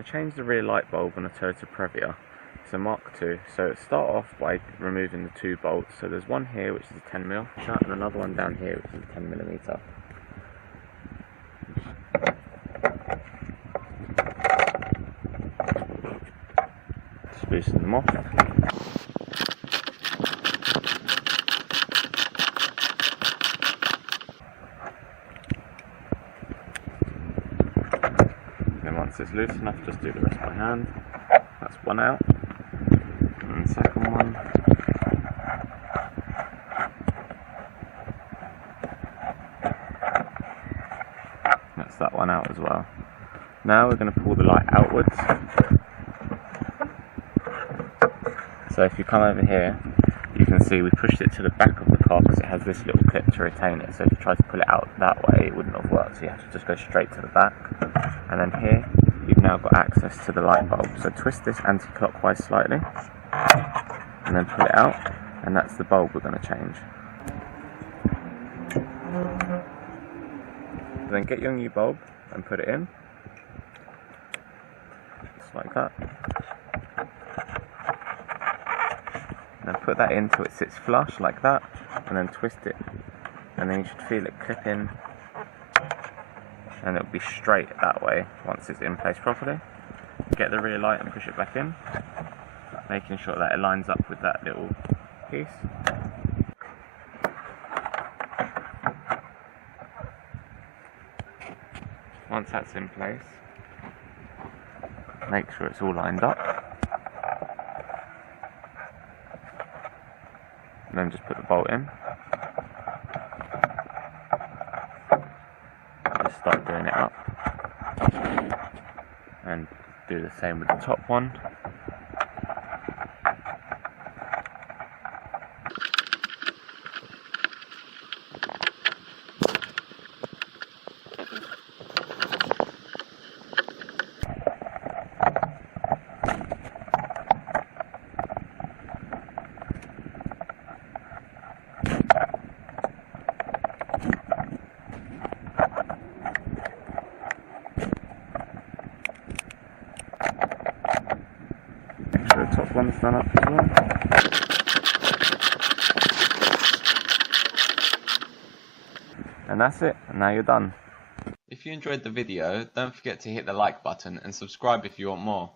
going to change the rear light bulb on a Toyota Previa. It's a Mark II. So start off by removing the 2 bolts. So there's one here which is a 10mm and another one down here which is a 10mm. Just loosen them off. Once it's loose enough, just do the rest by hand. That's one out. And the second one. That's that one out as well. Now we're going to pull the light outwards. So if you come over here, you can see we pushed it to the back of the car because it has this little clip to retain it. So if you try to pull it out that way, it wouldn't have worked. So you have to just go straight to the back. And then here, you've now got access to the light bulb. So twist this anti-clockwise slightly, and then pull it out, and that's the bulb we're going to change. Then get your new bulb and put it in, just like that. And put that in till it sits flush like that, and then twist it, and then you should feel it clip in. And it'll be straight that way once it's in place properly. Get the rear light and push it back in, making sure that it lines up with that little piece. Once that's in place, make sure it's all lined up. And then just put the bolt in. Start doing it up, and do the same with the top one. The top one's done up as well. And that's it, and now you're done. If you enjoyed the video, don't forget to hit the like button and subscribe if you want more.